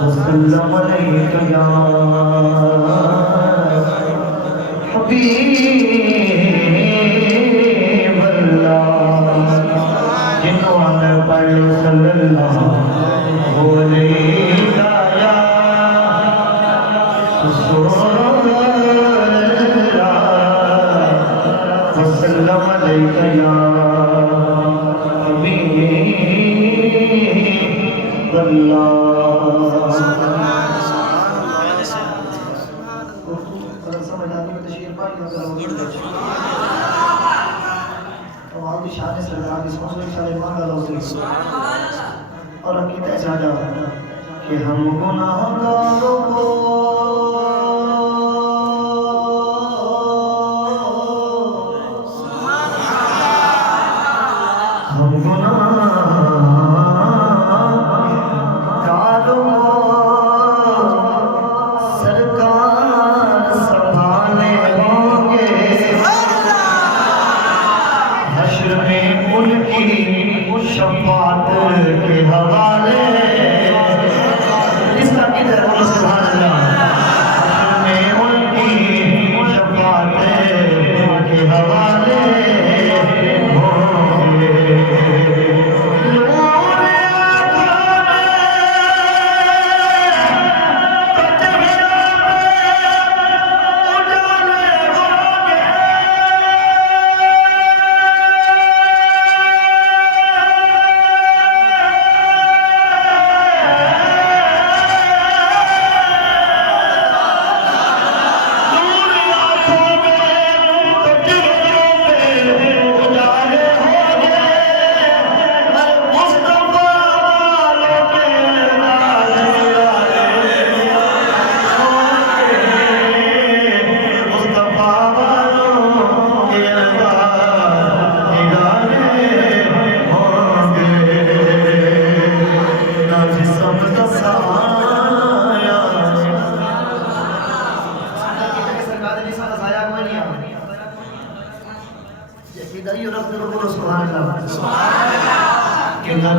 वसल्लम अलैका या हबीब अल्लाह। जिन्होंने पढ़ सल्लल्लाहु अलैका या रसूल अल्लाह। वसल्लम अलैका या हबीब अल्लाह। और अकीदा सादा कि हम गुनाहगारों को हम गुनाहगारों को सरकार संभाले होंगे। हश्र में उनकी शफाअत के हवाले। इसका किधर बोलो सुभान अल्लाह। हश्र में उनकी शफाअत के हवाले होंगे। नूर आँखों में कचहरा में उजाले होंगे।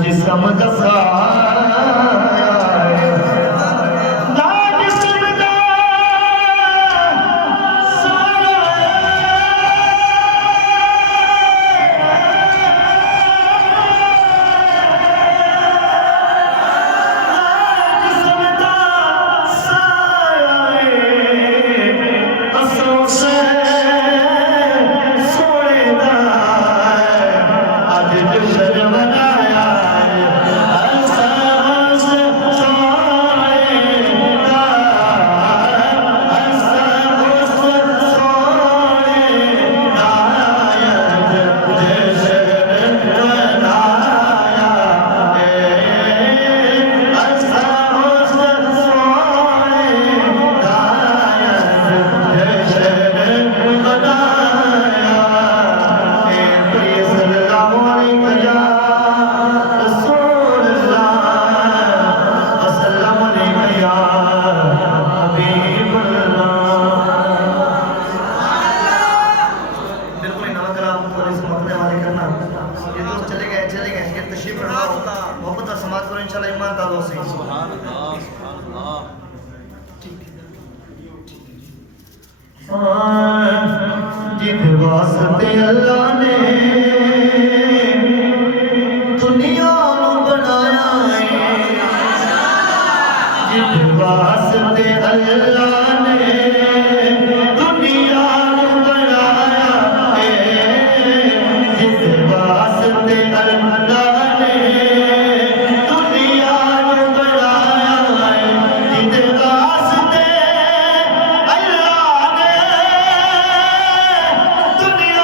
जिसम दसा जिन वास्ते अल्लाह ने दुनिया बनाया है। जिन वास्ते अल्लाह ने दुनिया बनाया है। जिन वास्ते अल्लाह ने दुनिया बनाया है। जिन वास्ते दुनिया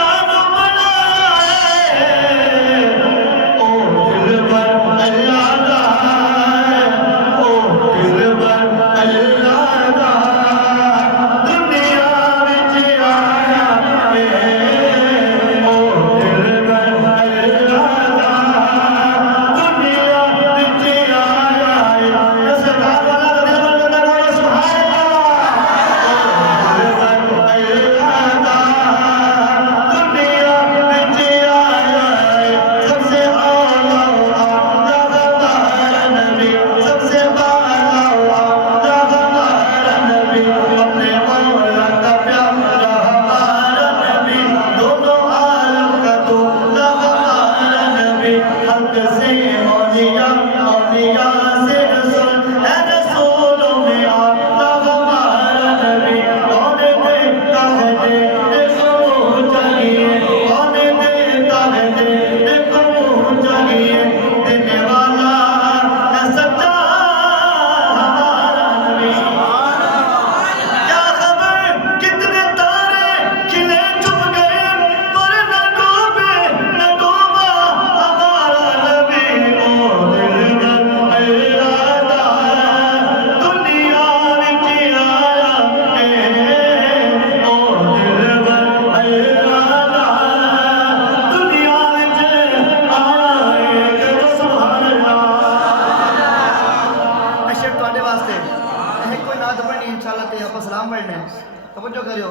हालत है आप सलाम पढ़ना है तवज्जो करियो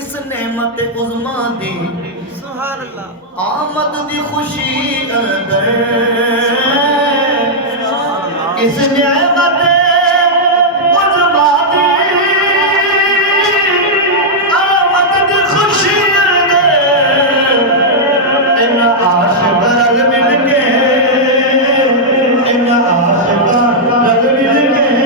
इस नेमत उज़मा दी सुभान अल्लाह आमद दी खुशी अंदर इस नेमत उज़मा दी आमद दी खुशी अंदर इन आशिक रल मिल के इन आशिक रल मिल के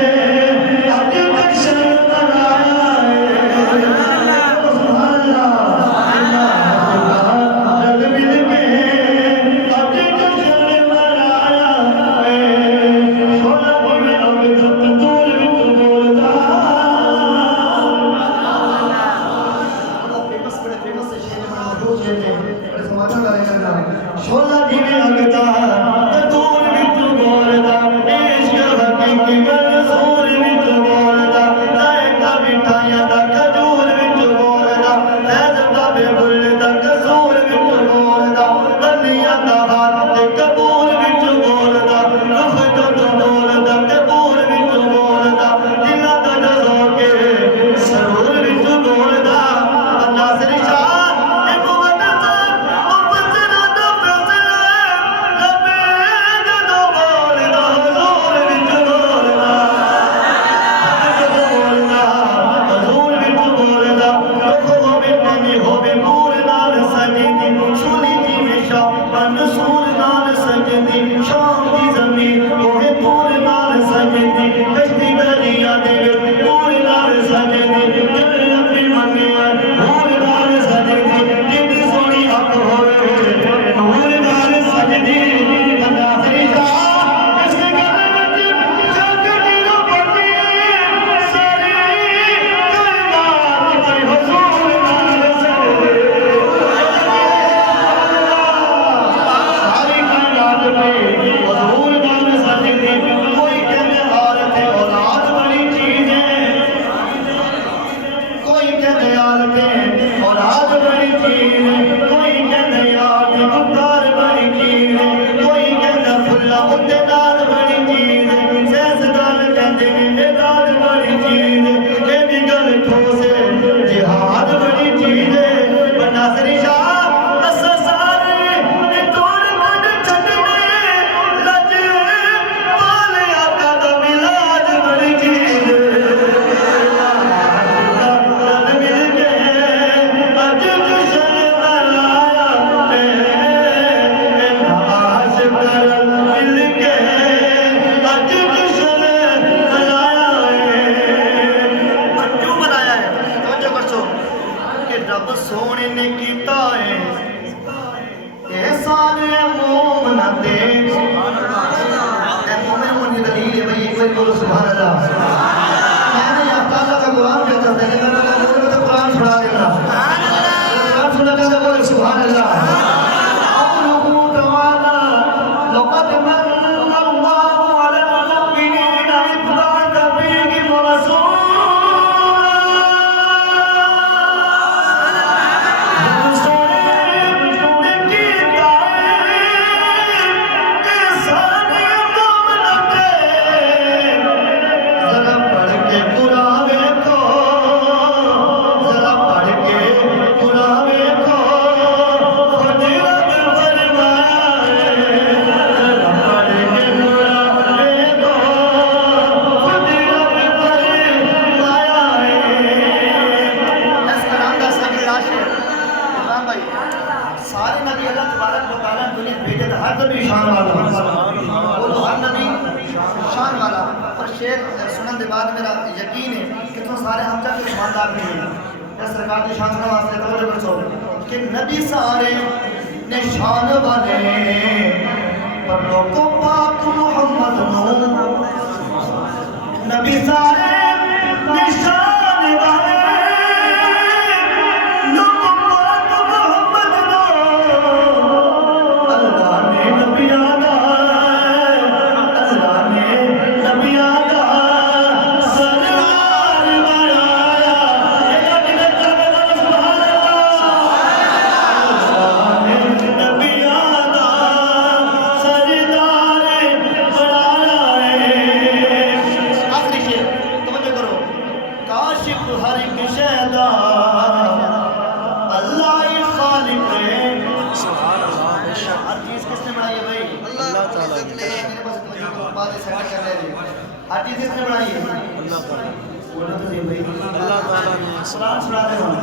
हाथी किसने बनाई है? अल्लाह ताला। बोलो तो सही भाई। अल्लाह ताला ने। कुरान सुना दे हम।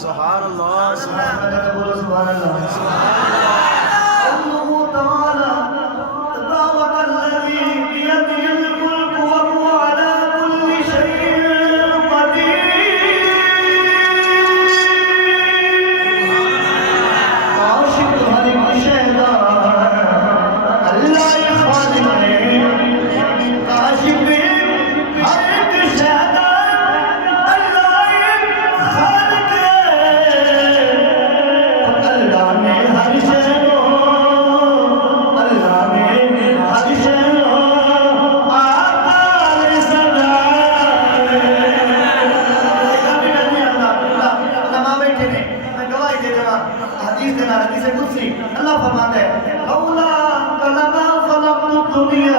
सुभान अल्लाह। सुभान अल्लाह, बोलो सुभान अल्लाह। अल्लाह ताला तबारकल्लज़ी बियदिहिल मुल्क व हुवा अला कुल्ली शैइन कदीर। आशिक हर एक शैदा अल्लाह खालिक है, काशिफ हर एक शैदा अल्लाह खालिक है। अल्लाह ने हर शै को, अल्लाह ने हर शै को आकार सजाए। अल्लाह बैठे ने, मैं गवाही दे देना हदीस देना, हदीस कुदसी अल्लाह फरमाता है लौला कलमा खलक़तु दुनिया